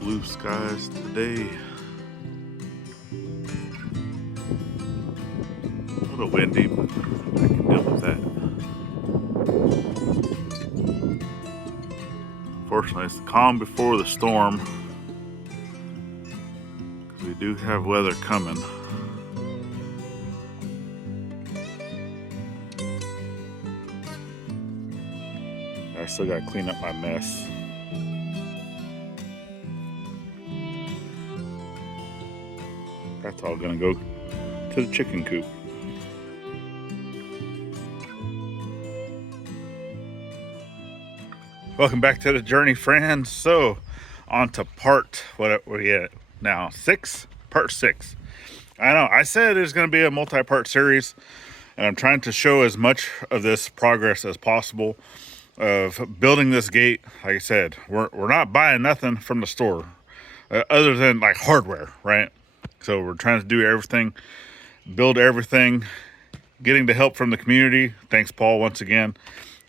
Blue skies today. A little windy, but I can deal with that. Fortunately, it's the calm before the storm, because we do have weather coming. I still got to clean up my mess. That's all gonna go to the chicken coop. Welcome back to the journey, friends. So, on to part, what are we at now? Part 6. I know, I said it was going to be a multi-part series, and I'm trying to show as much of this progress as possible of building this gate. Like I said, we're not buying nothing from the store, other than like hardware, right? So we're trying to do everything, build everything, getting the help from the community. Thanks, Paul, once again.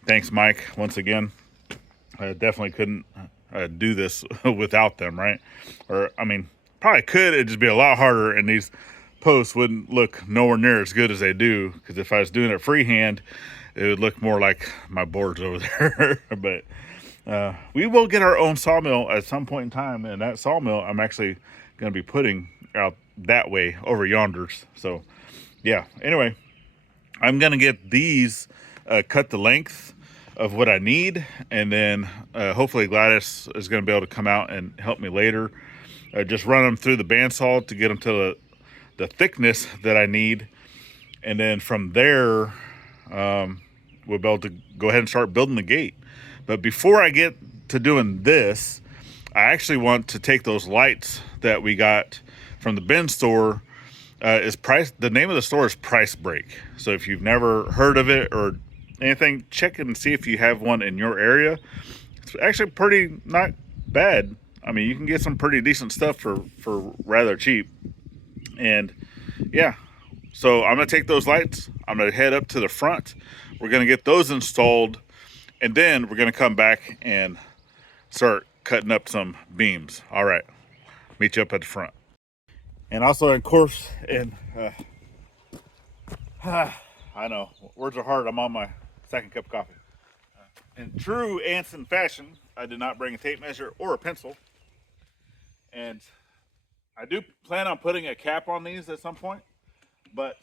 Thanks, Mike, once again. I definitely couldn't do this without them, right? Or, I mean, probably could. It'd just be a lot harder, and these posts wouldn't look nowhere near as good as they do, because if I was doing it freehand, it would look more like my boards over there. But we will get our own sawmill at some point in time, and that sawmill I'm actually going to be putting out that way over yonders. So, yeah. Anyway, I'm going to get these cut the length of what I need, and then hopefully Gladys is going to be able to come out and help me later. Just run them through the bandsaw to get them to the thickness that I need, and then from there we'll be able to go ahead and start building the gate. But before I get to doing this, I actually want to take those lights that we got from the bin store. The name of the store is Price Break. So if you've never heard of it or anything, check it and see if you have one in your area. It's actually pretty not bad. I mean, you can get some pretty decent stuff for rather cheap. And yeah, so I'm gonna take those lights, I'm gonna head up to the front, we're gonna get those installed, and then we're gonna come back and start cutting up some beams. All right, meet you up at the front. And also, of course, I know, words are hard. I'm on my second cup of coffee. In true Anson fashion, I did not bring a tape measure or a pencil. And I do plan on putting a cap on these at some point, but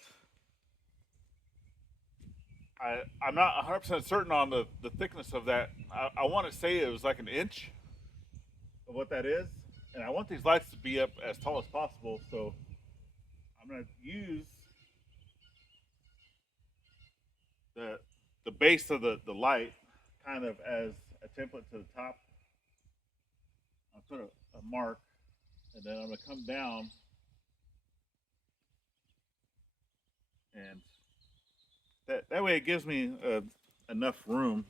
I'm not 100% certain on the thickness of that. I want to say it was like an inch of what that is. And I want these lights to be up as tall as possible, so I'm going to use the base of the light kind of as a template to the top. I'll put a mark, and then I'm going to come down and that way it gives me enough room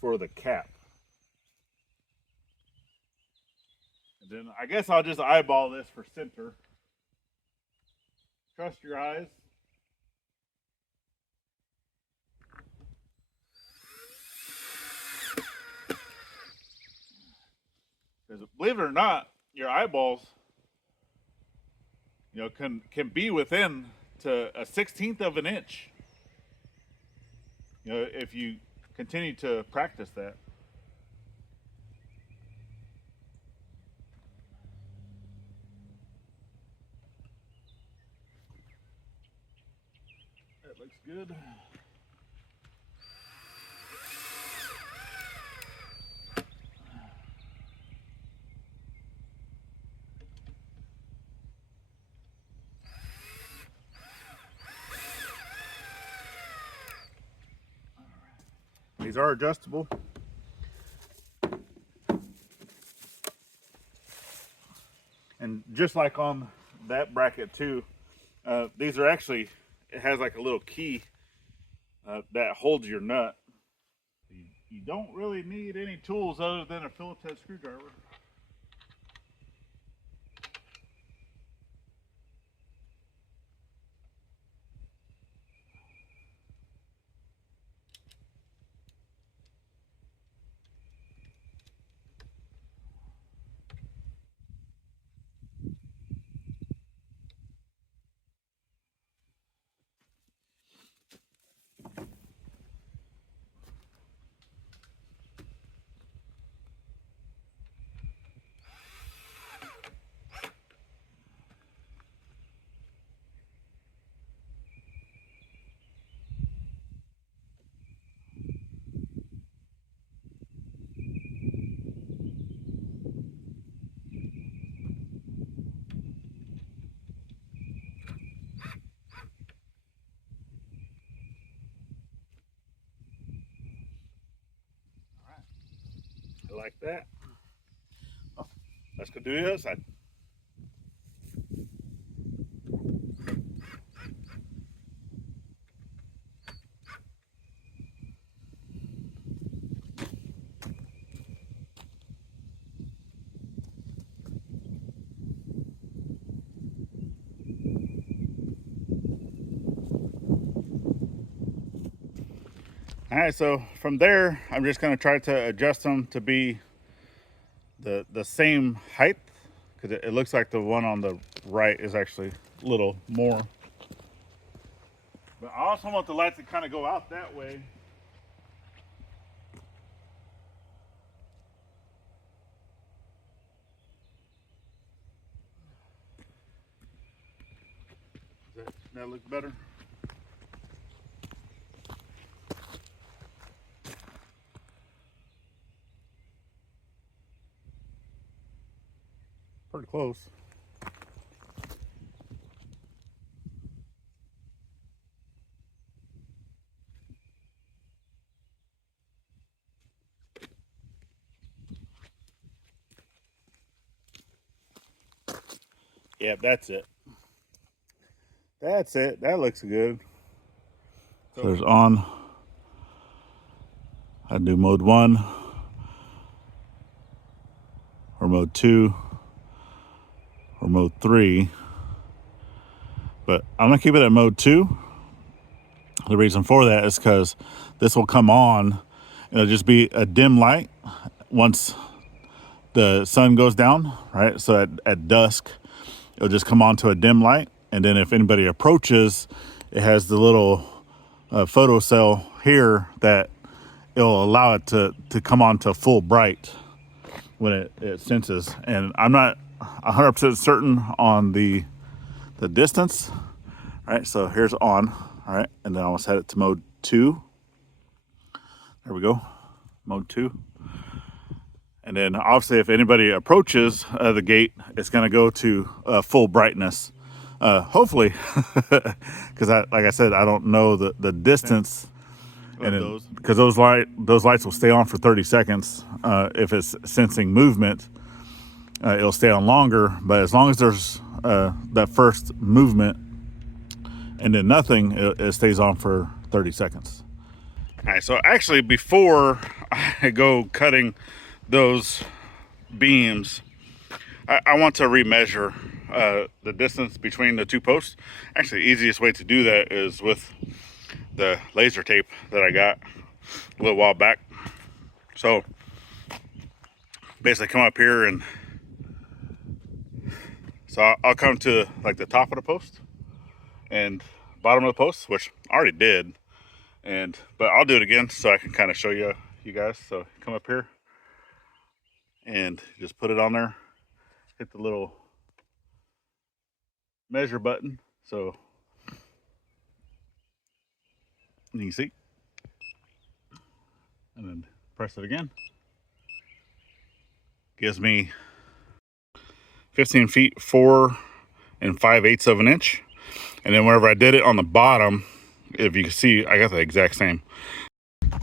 for the cap. And then I guess I'll just eyeball this for center. Trust your eyes. Because believe it or not, your eyeballs, can be within to a 1/16 of an inch. If you continue to practice that. That looks good. These are adjustable. And just like on that bracket too, these are actually, it has like a little key that holds your nut. You don't really need any tools other than a Phillips head screwdriver. like that. Oh, let's go do the other side. All right, so from there, I'm just gonna try to adjust them to be the same height, because it looks like the one on the right is actually a little more. But I also want the lights to kind of go out that way. Does that look better? Pretty close. Yeah, that's it. That's it. That looks good. So there's on. I do mode 1 or mode 2 or mode 3. But I'm gonna keep it at mode 2. The reason for that is because this will come on. It'll just be a dim light once the sun goes down, right? So at dusk, it'll just come on to a dim light. And then if anybody approaches, it has the little photo cell here that it'll allow it to come on to full bright when it senses. And I'm not 100% certain on the distance. All right, so here's on. All right, and then I'll set it to mode 2. There we go, mode 2. And then obviously if anybody approaches the gate, it's gonna go to full brightness. Hopefully, because like I said, I don't know the distance, and because those lights will stay on for 30 seconds. If it's sensing movement, it'll stay on longer. But as long as there's that first movement and then nothing, it stays on for 30 seconds. All right, so actually before I go cutting those beams, I want to remeasure the distance between the two posts. Actually, the easiest way to do that is with the laser tape that I got a little while back. So basically come up here, and so I'll come to like the top of the post and bottom of the post, which I already did, but I'll do it again so I can kind of show you guys. So come up here and just put it on there, hit the little measure button, so you can see, and then press it again. Gives me 15 feet 4 5/8 of an inch. And then whenever I did it on the bottom, if you can see, I got the exact same.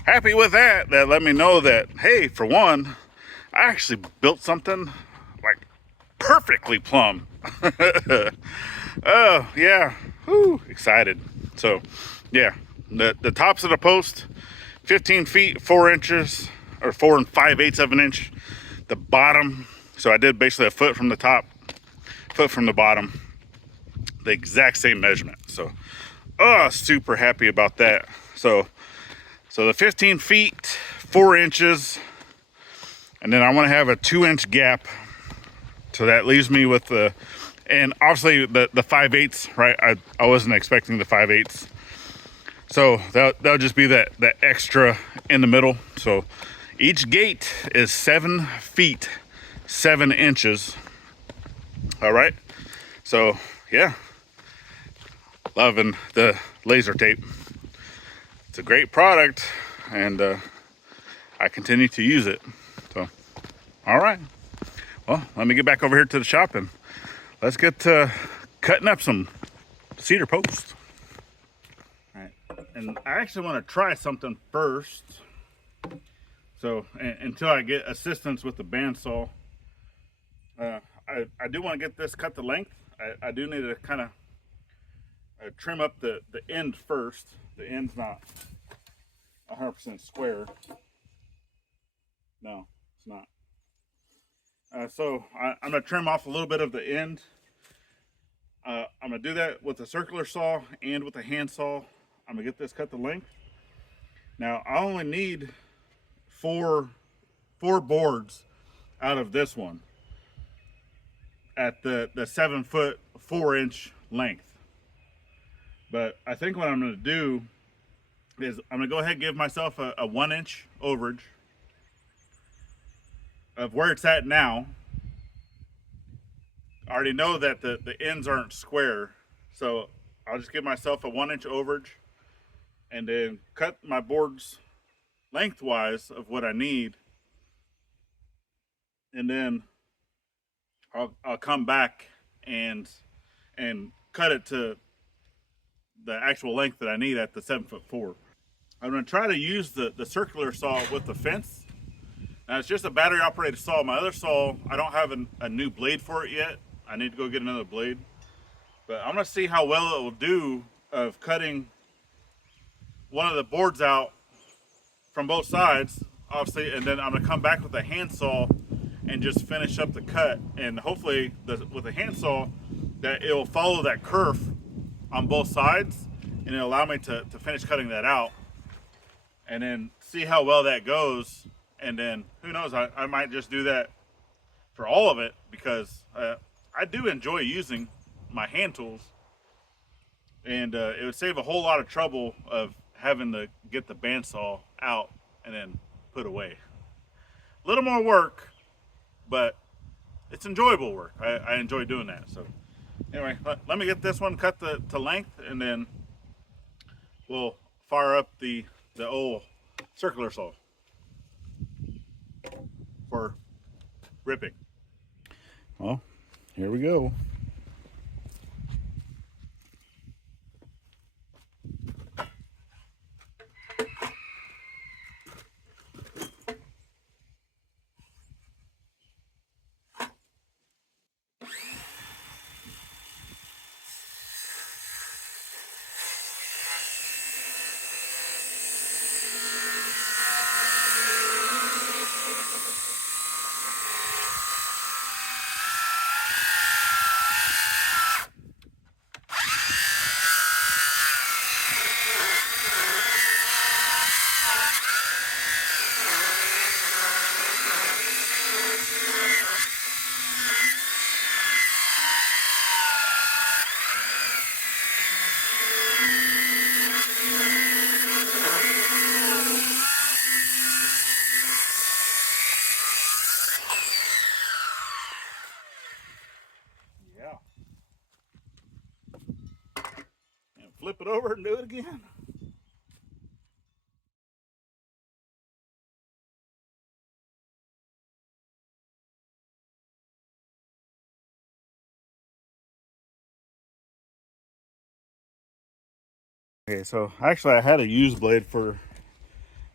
Happy with that. That let me know that, hey, for one, I actually built something like perfectly plumb. Oh yeah, whoo, excited. So yeah, the tops of the post, 15 feet 4 inches, or 4 5/8 of an inch. The bottom, so I did basically a foot from the top, foot from the bottom, the exact same measurement. So oh, super happy about that. So the 15 feet 4 inches, and then I want to have a 2-inch gap, so that leaves me with the, and obviously the 5/8, right? I wasn't expecting the 5/8, so that'll just be that extra in the middle. So each gate is 7 feet 7 inches. All right, so yeah, loving the laser tape. It's a great product, and I continue to use it. So all right, well, let me get back over here to the shop and let's get cutting up some cedar posts. All right, and I actually want to try something first. So until I get assistance with the bandsaw, I do want to get this cut to length. I do need to kind of trim up the end first. The end's not 100% square. No, it's not. So I'm going to trim off a little bit of the end. I'm going to do that with a circular saw and with a hand saw. I'm going to get this cut to length. Now, I only need four boards out of this one at the 7 foot 4 inch length. But I think what I'm going to do is I'm going to go ahead and give myself a 1 inch overage of where it's at now. I already know that the ends aren't square, so I'll just give myself a 1 inch overage and then cut my boards lengthwise of what I need, and then I'll come back and cut it to the actual length that I need at the 7 foot 4. I'm going to try to use the circular saw with the fence. Now it's just a battery operated saw. My other saw, I don't have a new blade for it yet. I need to go get another blade. But I'm going to see how well it will do of cutting one of the boards out from both sides, obviously, and then I'm going to come back with a hand saw and just finish up the cut. And hopefully with the hand saw that it will follow that kerf on both sides and it'll allow me to finish cutting that out and then see how well that goes. And then who knows, I might just do that for all of it, because I do enjoy using my hand tools, and it would save a whole lot of trouble of having to get the bandsaw out and then put away. A little more work, but it's enjoyable work. I enjoy doing that. So anyway, let me get this one cut to length, and then we'll fire up the old circular saw for ripping. Well, here we go. Yeah. And flip it over and do it again. Okay, so actually I had a used blade for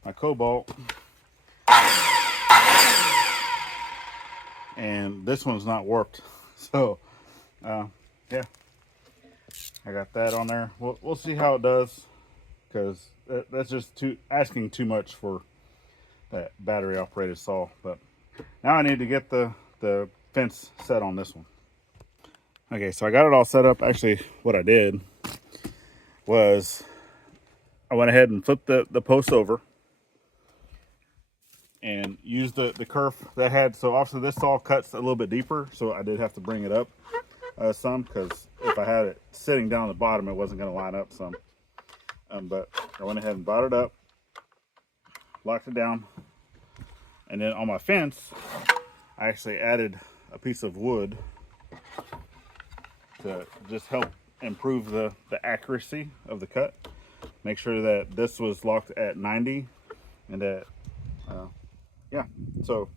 my Cobalt, and this one's not warped. So yeah, I got that on there. We'll see how it does, because that's just asking too much for that battery operated saw. But now I need to get the fence set on this one. Okay, so I got it all set up. Actually, what I did was I went ahead and flipped the post over and used the kerf that had, so obviously this saw cuts a little bit deeper, so I did have to bring it up some, because if I had it sitting down the bottom, it wasn't going to line up some. But I went ahead and brought it up, locked it down, and then on my fence, I actually added a piece of wood to just help improve the accuracy of the cut. Make sure that this was locked at 90, and that yeah, so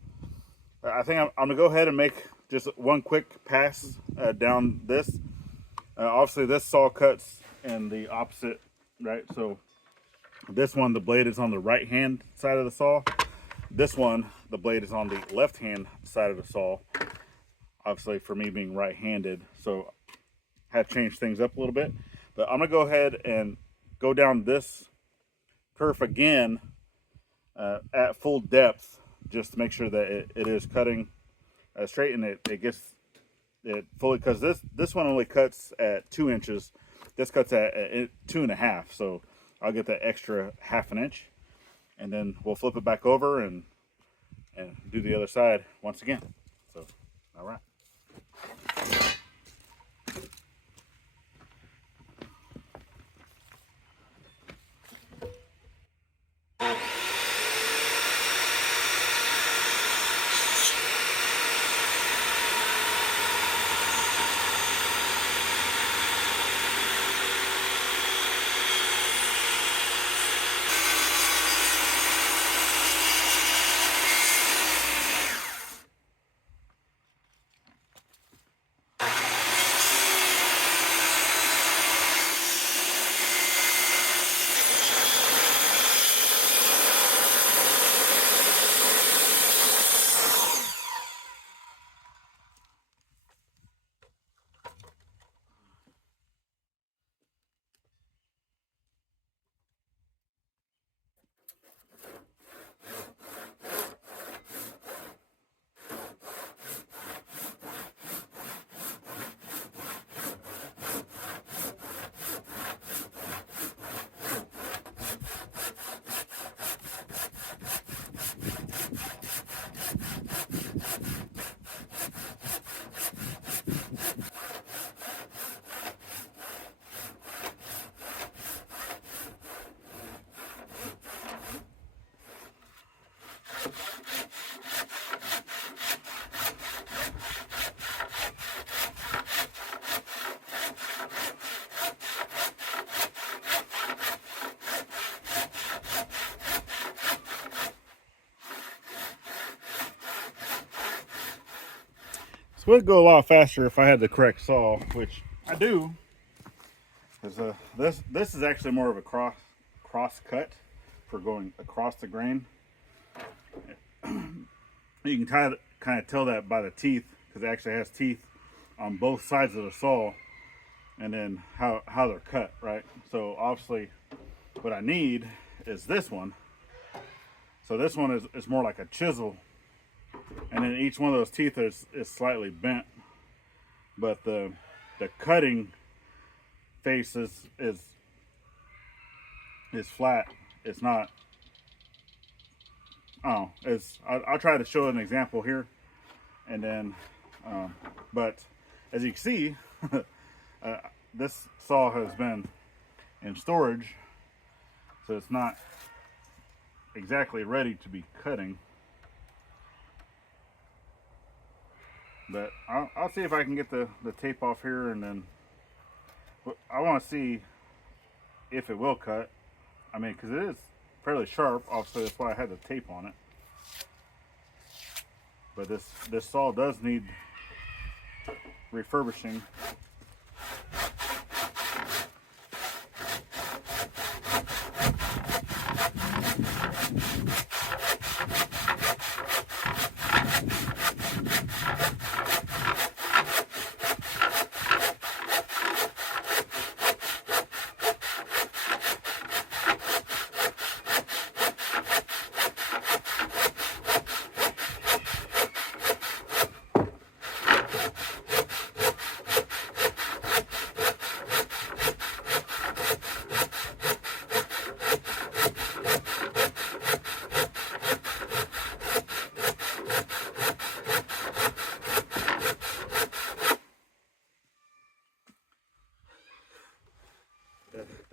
I think I'm gonna go ahead and make just one quick pass down this. Obviously this saw cuts in the opposite, right? So this one, the blade is on the right hand side of the saw, This one, the blade is on the left-hand side of the saw. Obviously, for me being right-handed, so I have changed things up a little bit. But I'm gonna go ahead and go down this kerf again at full depth, just to make sure that it is cutting straight, and it gets it fully, because this one only cuts at 2 inches. This cuts at 2.5, so I'll get that extra 1/2 inch, and then we'll flip it back over and do the other side once again. So, all right. So it'd go a lot faster if I had the correct saw, which I do. Because this is actually more of a cross cut for going across the grain. You can kind of tell that by the teeth, because it actually has teeth on both sides of the saw, and then how they're cut, right? So obviously what I need is this one. So this one is more like a chisel, and then each one of those teeth is slightly bent, but the cutting face is flat. It's not. Oh, I'll try to show an example here, and then but as you can see, this saw has been in storage, so it's not exactly ready to be cutting. But I'll see if I can get the tape off here, and then I want to see if it will cut. I mean, because it is fairly sharp, obviously that's why I had the tape on it. But this saw does need refurbishing.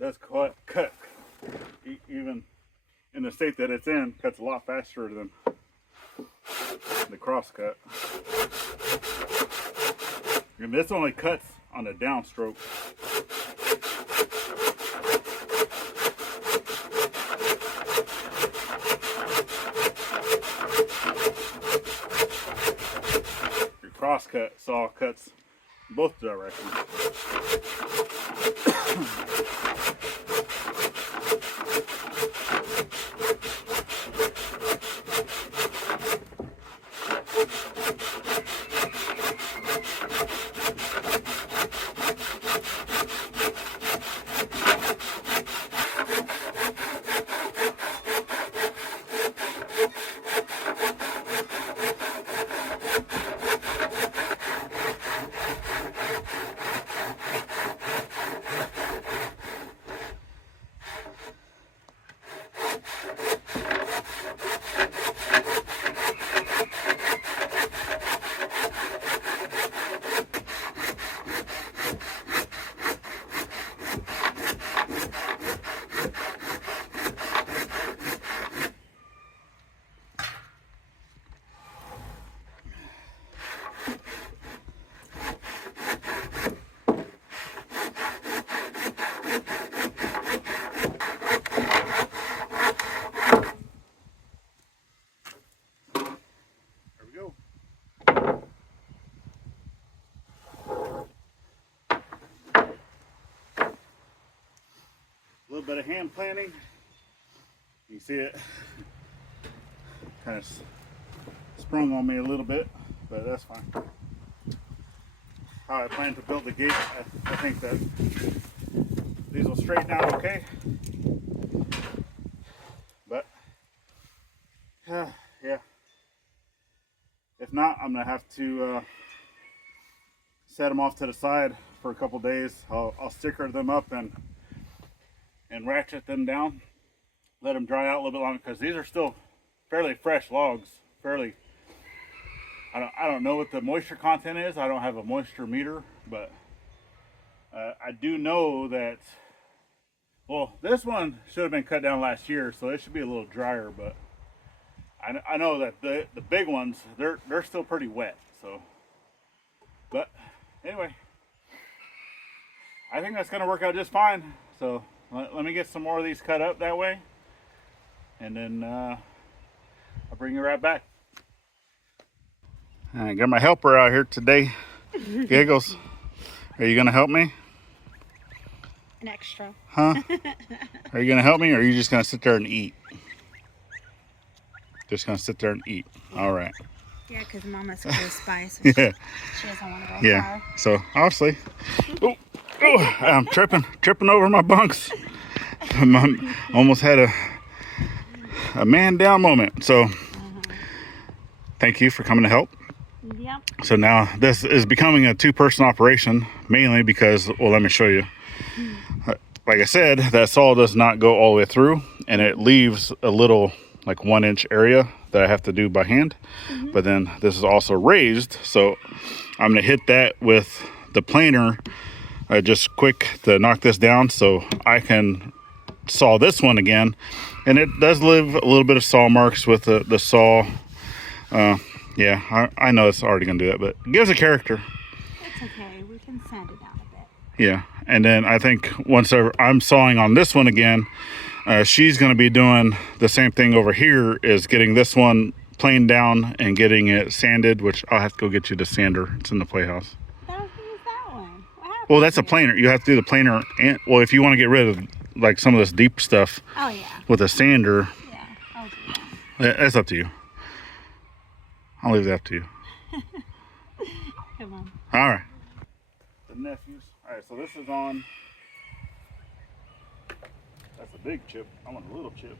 Does cut, even in the state that it's in, cuts a lot faster than the cross cut. And this only cuts on the downstroke. Your crosscut saw cuts both directions. bit of hand planning. You see it kind of sprung on me a little bit, but that's fine. How I plan to build the gate, I think that these will straighten out okay. But yeah, if not, I'm gonna have to set them off to the side for a couple days. I'll sticker them up and ratchet them down, let them dry out a little bit longer, because these are still fairly fresh logs. I don't know what the moisture content is. I don't have a moisture meter, but I do know that, well, this one should have been cut down last year, so it should be a little drier, but I know that the big ones, they're still pretty wet. So, but anyway, I think that's going to work out just fine. So let me get some more of these cut up that way, and then I'll bring you right back. I got my helper out here today. Giggles, are you gonna help me? An extra. Huh? Are you gonna help me, or are you just gonna sit there and eat? Just gonna sit there and eat. All right. Yeah, because Mama's close by, so yeah. She doesn't want to go far. So obviously, I'm tripping over my bunks. I almost had a man down moment. So thank you for coming to help. Yep. So now this is becoming a two-person operation, mainly because, well, let me show you. Like I said, that saw does not go all the way through, and it leaves a little, like 1-inch area that I have to do by hand. But then this is also raised, so I'm gonna hit that with the planer just quick to knock this down, so I can saw this one again. And it does leave a little bit of saw marks with the saw. Yeah, I know it's already gonna do that, but it gives a character. It's okay, we can sand it down a bit. Yeah, and then I think once I'm sawing on this one again, she's gonna be doing the same thing over here, is getting this one planed down and getting it sanded, which I'll have to go get you the sander. It's in the playhouse. That one. Well, that's a planer. You have to do the planer, and well, if you want to get rid of like some of this deep stuff. Oh yeah. With a sander. Yeah, I'll do that. That's up to you. I'll leave that up to you. Come on. All right. The nephews. All right, so this is on. That's a big chip. I want a little chip.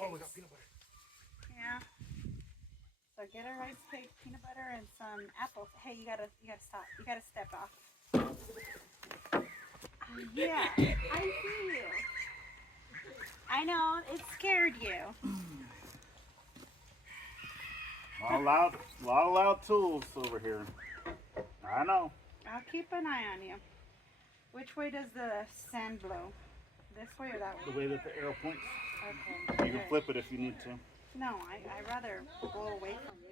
Oh, we got peanut butter. Yeah. So get a rice cake, peanut butter, and some apples. Hey, you gotta stop. You gotta step off. Yeah, I see you. I know, it scared you. A lot of loud tools over here. I know. I'll keep an eye on you. Which way does the sand blow? This way or that way? The way that the arrow points. Okay. You can flip it if you need to. No, I'd rather blow away from you.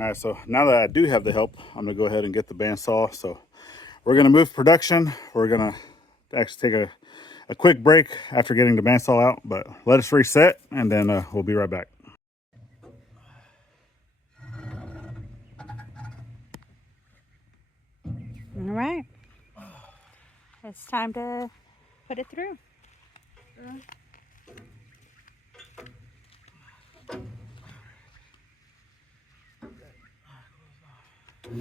All right, so now that I do have the help, I'm gonna go ahead and get the bandsaw. So we're gonna move production. We're gonna actually take a quick break after getting the bandsaw out, but let us reset and then we'll be right back. All right. It's time to put it through. Give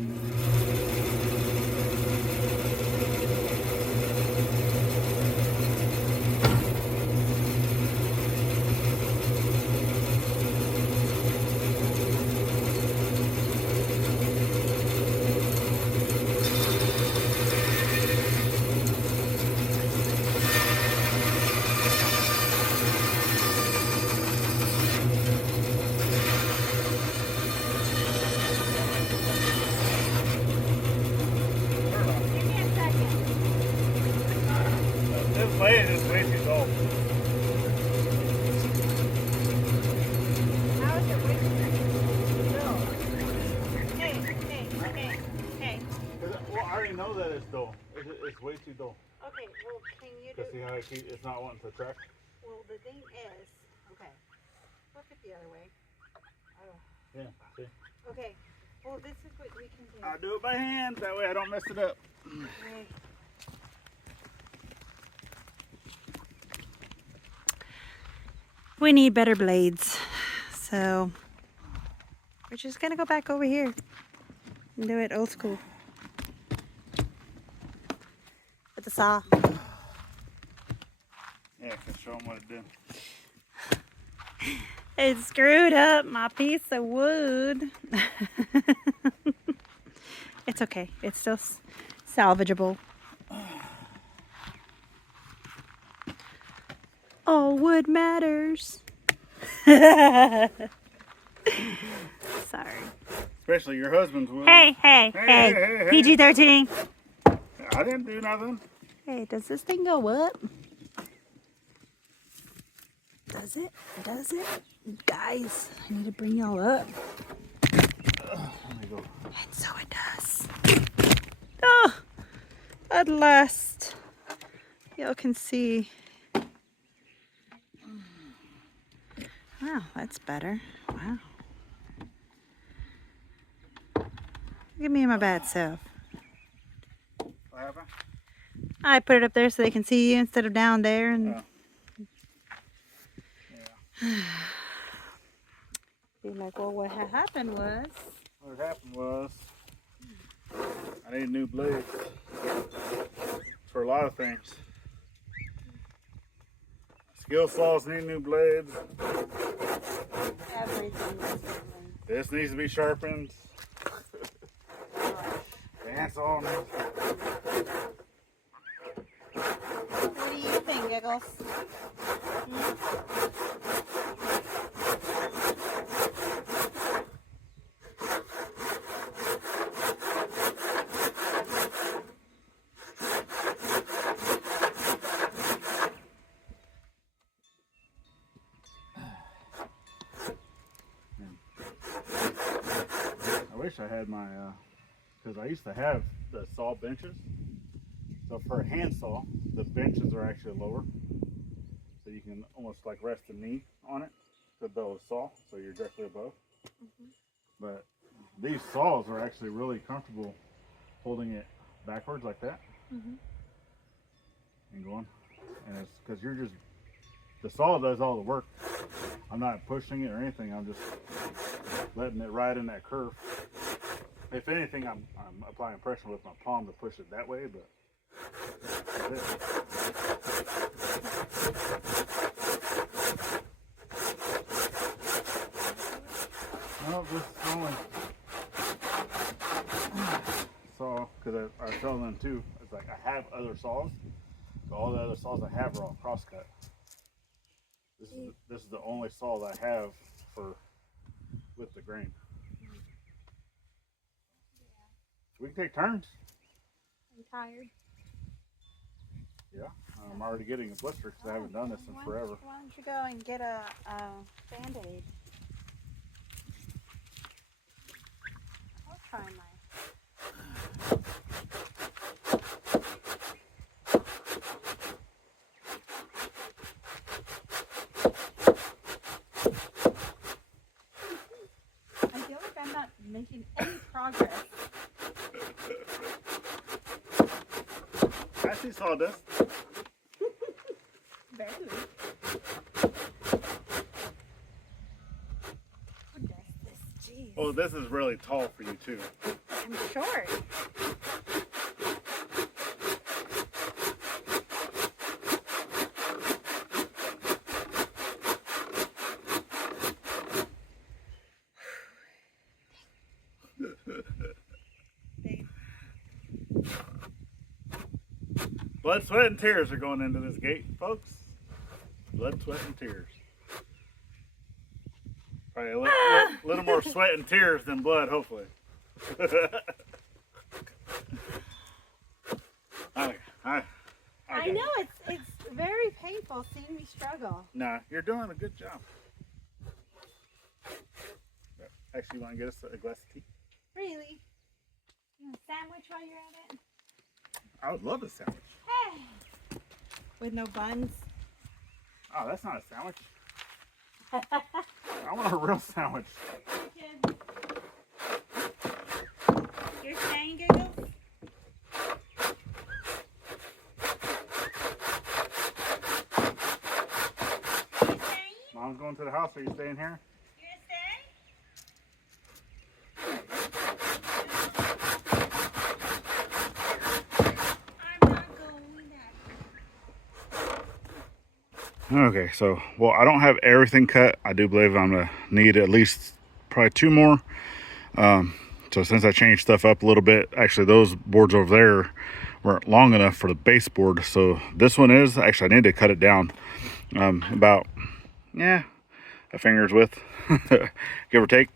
me a second. This blade is way too dull. How is it with no. Hey. Well, I already know that it's dull. It's way too dull. Okay, well, can you do... See how it's not wanting to track? Well, the thing is... Okay. Flip it the other way. Oh. Yeah, see? Okay. Well, this is what we can do. I'll do it by hand. That way I don't mess it up. Okay. We need better blades. So, we're just going to go back over here and do it old school. With the saw. Yeah, I can show them what it did. It screwed up my piece of wood. It's okay. It's still salvageable. All wood matters. Sorry. Especially your husband's wood. Hey. PG-13. I didn't do nothing. Hey, does this thing go up? Does it? Does it? Guys, I need to bring y'all up. Let me go. And so it does. Oh, at last. Y'all can see. Wow, that's better. Wow. Look at me and my bad self. What happened? I put it up there so they can see you instead of down there. And be like, well, what happened was... What happened was I need new blades for a lot of things. Skill saws need new blades. Everything. This needs to be sharpened. Bandsaw needs. What do you think, Giggles? I wish I had my, because I used to have the saw benches. So for a hand saw, the benches are actually lower. So you can almost like rest the knee on it to be able to saw, so you're directly above. But these saws are actually really comfortable holding it backwards like that. And going. And it's because you're just, the saw does all the work. I'm not pushing it or anything, I'm just letting it ride in that curve. If anything, I'm applying pressure with my palm to push it that way, but that's it. No, this is only saw, because I was telling them too, it's like I have other saws, so all the other saws I have are all crosscut. This is the only saw that I have for with the grain. We can take turns. I'm tired. Yeah, I'm already getting a blister because I haven't done this in forever. Why don't you go and get a Band-Aid? try mine. I feel like I'm not making any progress. I see sawdust. Barely. Goodness, jeez. Oh, this is really tall for you too. I'm short. Blood, sweat, and tears are going into this gate, folks. Blood, sweat, and tears. Probably a little more sweat and tears than blood, hopefully. I know it's very painful seeing me struggle. Nah, you're doing a good job. Actually, you want to get us a glass of tea? Really? You want a sandwich while you're at it? I would love a sandwich. Hey. With no buns? Oh, that's not a sandwich. I want a real sandwich. You're saying, Giggles? Mom's going to the house. Are you staying here? Okay, so, well, I don't have everything cut. I do believe I'm going to need at least probably 2 more. So since I changed stuff up a little bit, actually those boards over there weren't long enough for the baseboard. So this one is, actually I need to cut it down about, a finger's width, give or take.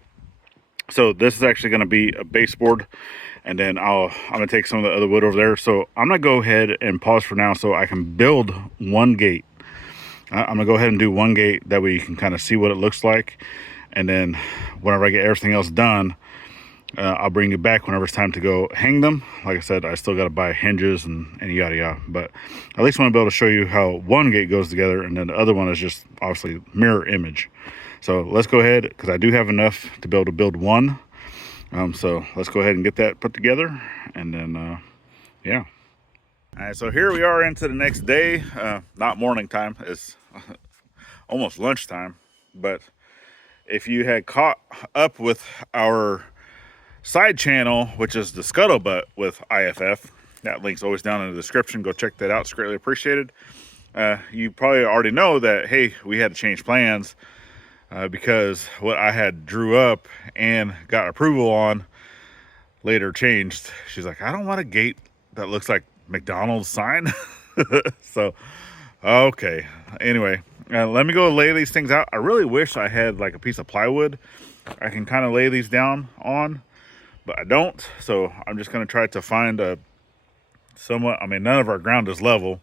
So this is actually going to be a baseboard, and then I'm going to take some of the other wood over there. So I'm going to go ahead and pause for now so I can build one gate. I'm gonna go ahead and do one gate, that way you can kind of see what it looks like, and then whenever I get everything else done, I'll bring you back whenever it's time to go hang them. Like I said, I still got to buy hinges and yada yada, but at least want to be able to show you how one gate goes together, and then the other one is just obviously mirror image. So let's go ahead, because I do have enough to be able to build one. So let's go ahead and get that put together, and then yeah. All right, so here we are into the next day. Not morning time, it's almost lunchtime. But if you had caught up with our side channel, which is the Scuttlebutt with IFF, that link's always down in the description. Go check that out, it's greatly appreciated. You probably already know that, hey, we had to change plans because what I had drew up and got approval on later changed. She's like, I don't want a gate that looks like McDonald's sign. So okay, anyway, let me go lay these things out. I really wish I had like a piece of plywood I can kind of lay these down on, but I don't. So I'm just going to try to find a somewhat, I mean, none of our ground is level,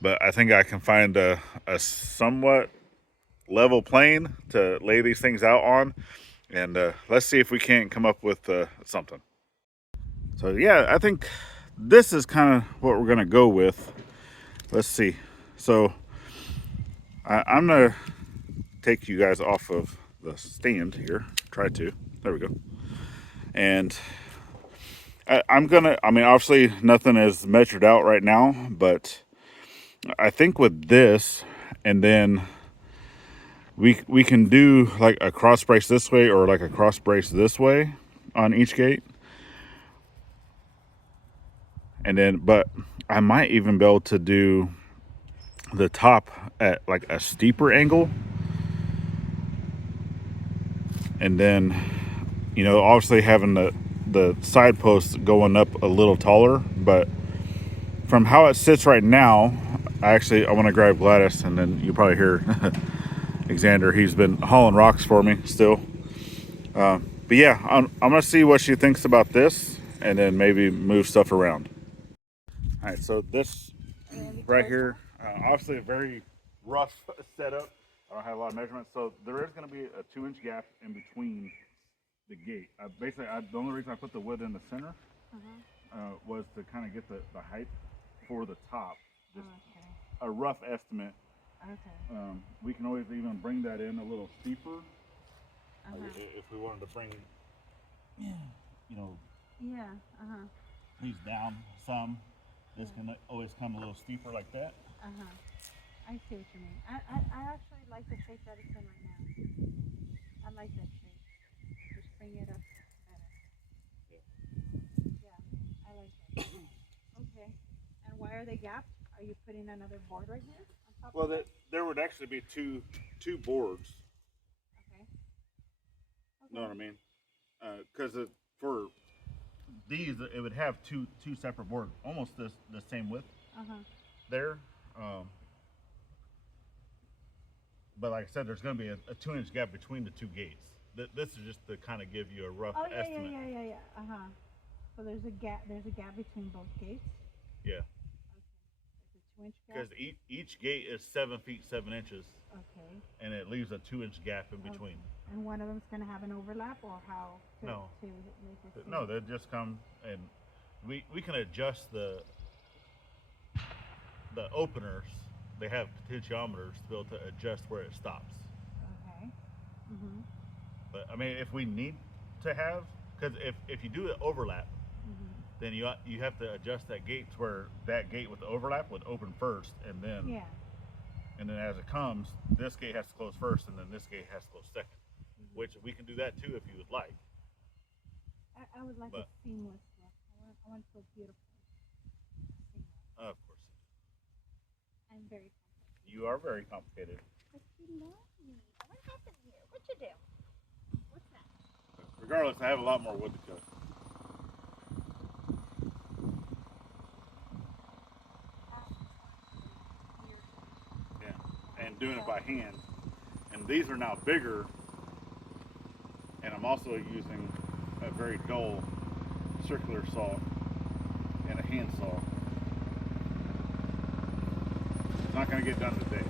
but I think I can find a somewhat level plane to lay these things out on, and let's see if we can't come up with something. So yeah, I think this is kind of what we're gonna go with. Let's see. So I'm gonna take you guys off of the stand here. Try to. There we go. And I mean, obviously nothing is measured out right now, but I think with this, and then we can do like a cross brace this way or like a cross brace this way on each gate. And then, but I might even be able to do the top at like a steeper angle. And then, you know, obviously having the side posts going up a little taller, but from how it sits right now, I want to grab Gladys, and then you'll probably hear Xander. He's been hauling rocks for me still. But yeah, I'm going to see what she thinks about this, and then maybe move stuff around. All right, so this right here, obviously a very rough setup. I don't have a lot of measurements, so there is going to be a 2-inch gap in between the gate. Basically, the only reason I put the wood in the center was to kind of get the height for the top. Just a rough estimate. Okay. We can always even bring that in a little steeper. Like if we wanted to bring, you know, these down some, this can always come a little steeper like that. I see what you mean. I actually like the shape that it's in right now. I like that shape. Just bring it up better. Yeah, I like that. Okay. And why are they gapped? Are you putting another board right here on top of it? There would actually be two boards. Okay. Know what I mean? Because for these, it would have two separate boards, almost the same width. There. But like I said, there's going to be a 2-inch gap between the two gates. This is just to kind of give you a rough estimate. Yeah. So there's a gap. There's a gap between both gates. Yeah. Okay. It's a 2-inch gap. Because each gate is 7 feet 7 inches. Okay. And it leaves a 2-inch gap in between. And one of them's going to have an overlap, or how? No. To make it. No, they just come and we can adjust the openers. They have potentiometers to be able to adjust where it stops. Okay. But I mean, if we need to have, because if you do the overlap, then you have to adjust that gate to where that gate with the overlap would open first, and then and then as it comes, this gate has to close first, and then this gate has to close second. Which we can do that too if you would like. I would like a seamless look. I want it to look beautiful. Of course. I'm very complicated. You are very complicated. But you love me. What happened here? What'd you do? What's that? Regardless, I have a lot more wood to cut. Yeah, and doing it by hand. And these are now bigger, and I'm also using a very dull circular saw and a hand saw. It's not going to get done today.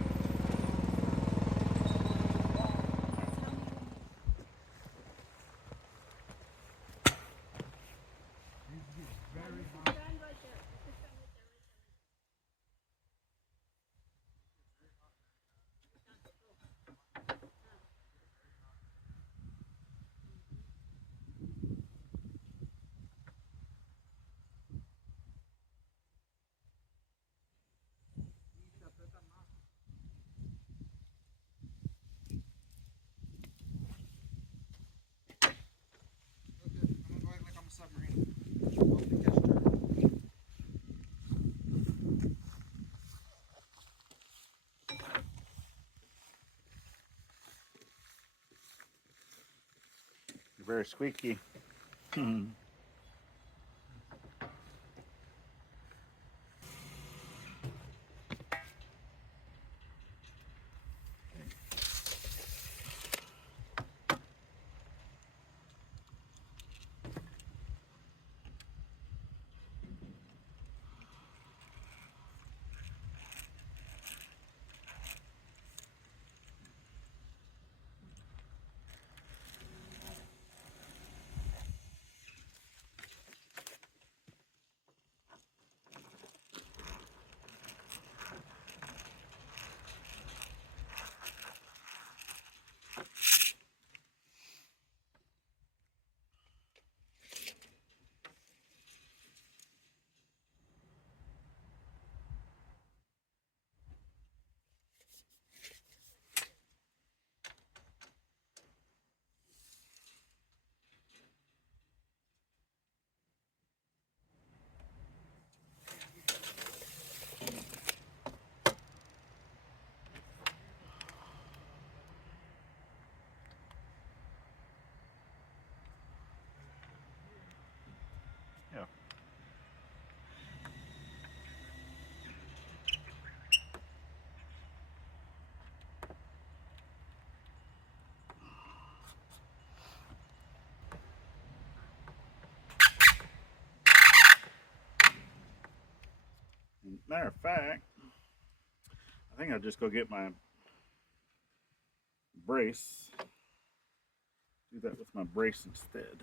You're very squeaky. Yeah. Matter of fact, I think I'll just go get my brace Do that with my brace instead.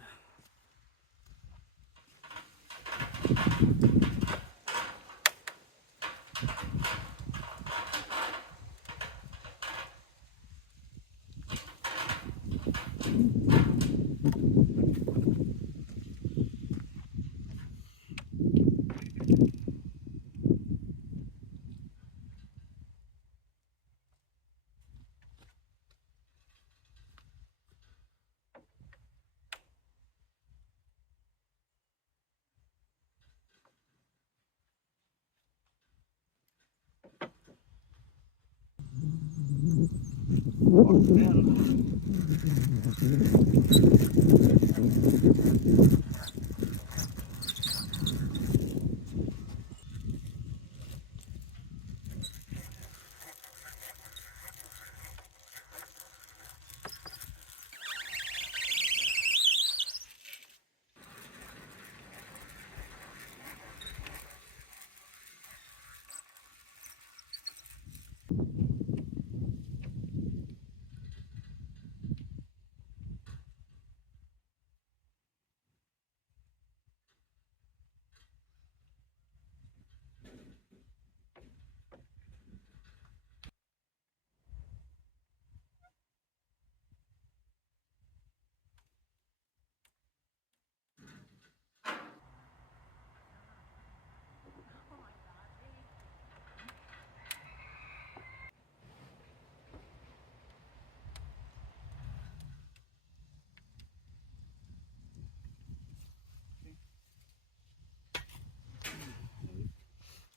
Locked in.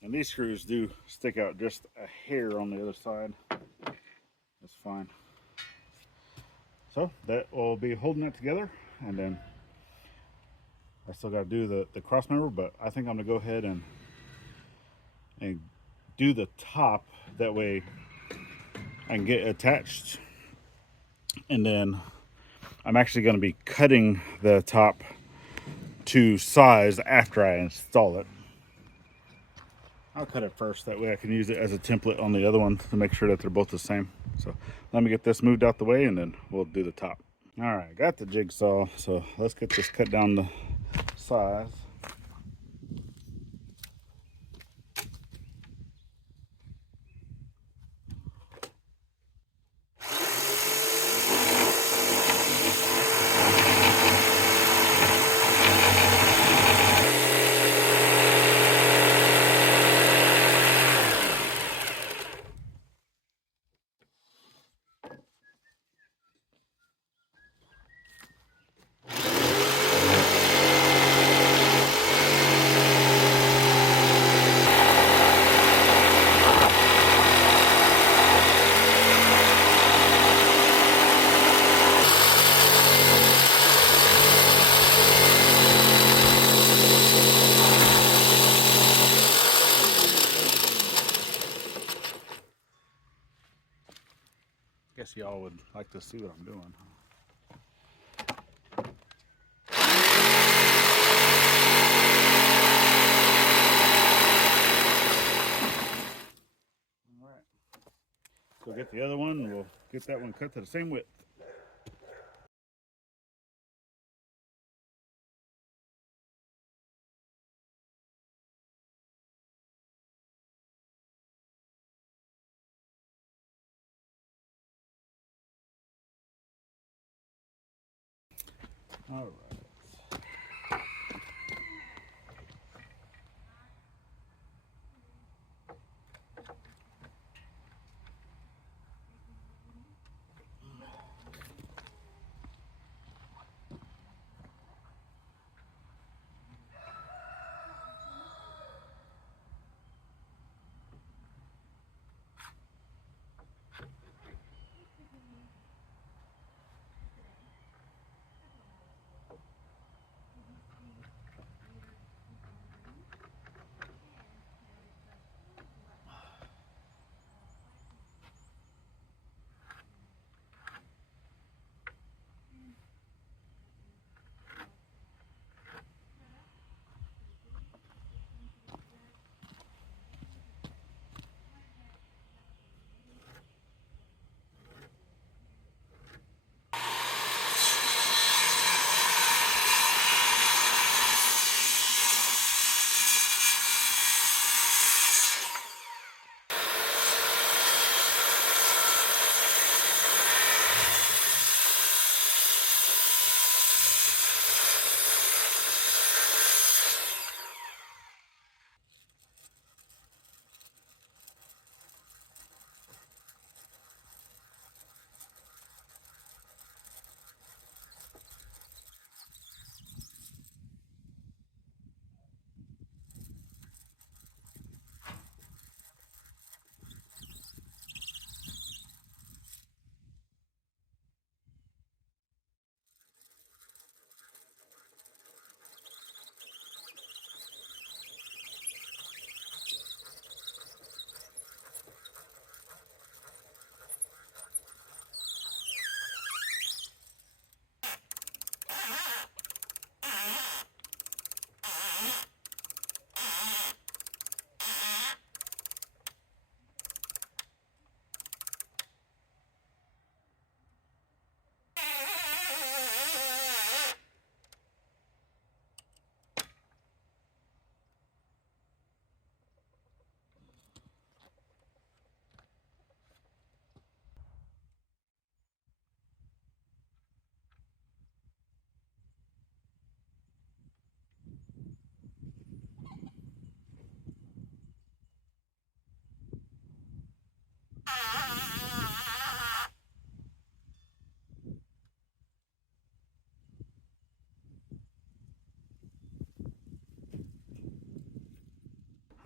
And these screws do stick out just a hair on the other side. That's fine. So that will be holding it together, and then I still got to do the cross member, but I think I'm gonna go ahead and do the top. That way I can get attached, and then I'm actually going to be cutting the top to size after I install it. I'll cut it first, that way I can use it as a template on the other one to make sure that they're both the same. So let me get this moved out the way, and then we'll do the top. All right, got the jigsaw, so let's get this cut down to size. Guess y'all would like to see what I'm doing. All right, go get the other one, and we'll get that one cut to the same width. All right.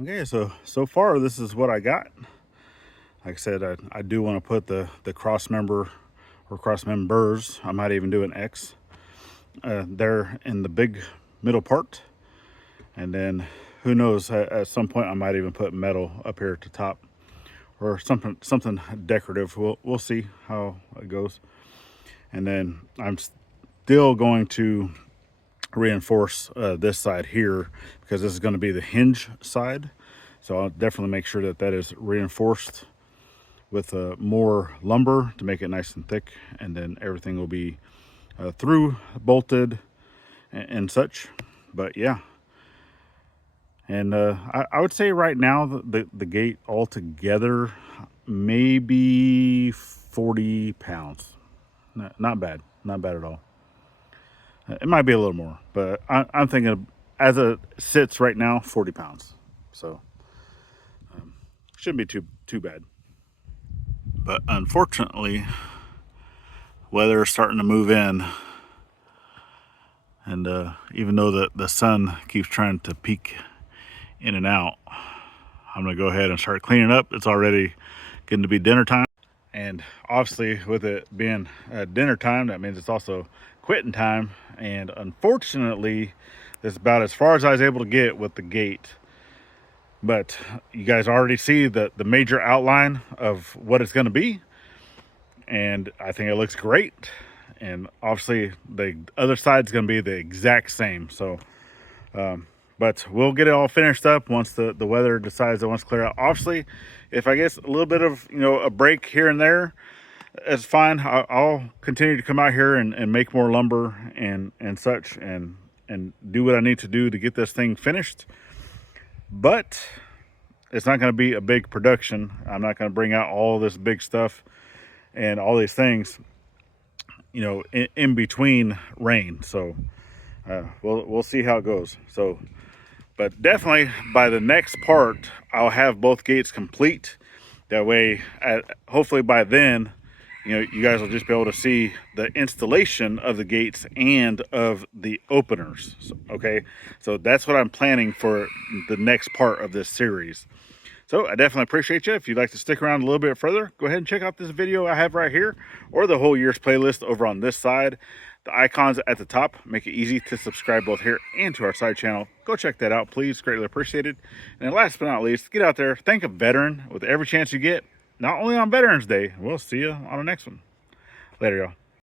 Okay, so far this is what I got. Like I said, I do want to put the cross member or cross members, I might even do an X there in the big middle part, and then who knows, at some point I might even put metal up here at the top or something decorative. We'll see how it goes. And then I'm still going to reinforce this side here, because this is going to be the hinge side, so I'll definitely make sure that that is reinforced with more lumber to make it nice and thick, and then everything will be through bolted and such. But yeah, and I would say right now the gate altogether maybe 40 pounds. Not bad, not bad at all. It might be a little more, but I'm thinking of, as it sits right now, 40 pounds. So shouldn't be too bad. But unfortunately, weather is starting to move in, and even though the sun keeps trying to peek in and out, I'm gonna go ahead and start cleaning up. It's already getting to be dinner time, and obviously with it being dinner time, that means it's also quitting time. And unfortunately, that's about as far as I was able to get with the gate. But you guys already see the major outline of what it's going to be, and I think it looks great. And obviously the other side's going to be the exact same. So but we'll get it all finished up once the weather decides it wants to clear out. Obviously, if I get a little bit of, you know, a break here and there, it's fine. I'll continue to come out here and make more lumber and such, and do what I need to do to get this thing finished. But it's not going to be a big production. I'm not going to bring out all this big stuff and all these things, you know, in between rain. So we'll see how it goes. So, but definitely by the next part, I'll have both gates complete. That way, hopefully by then, you know, you guys will just be able to see the installation of the gates and of the openers. So, okay, so that's what I'm planning for the next part of this series. So I definitely appreciate you. If you'd like to stick around a little bit further, go ahead and check out this video I have right here, or the whole year's playlist over on this side. The icons at the top make it easy to subscribe both here and to our side channel. Go check that out, please. Greatly appreciated. And last but not least, get out there, thank a veteran with every chance you get, not only on Veterans Day. We'll see you on the next one. Later, y'all.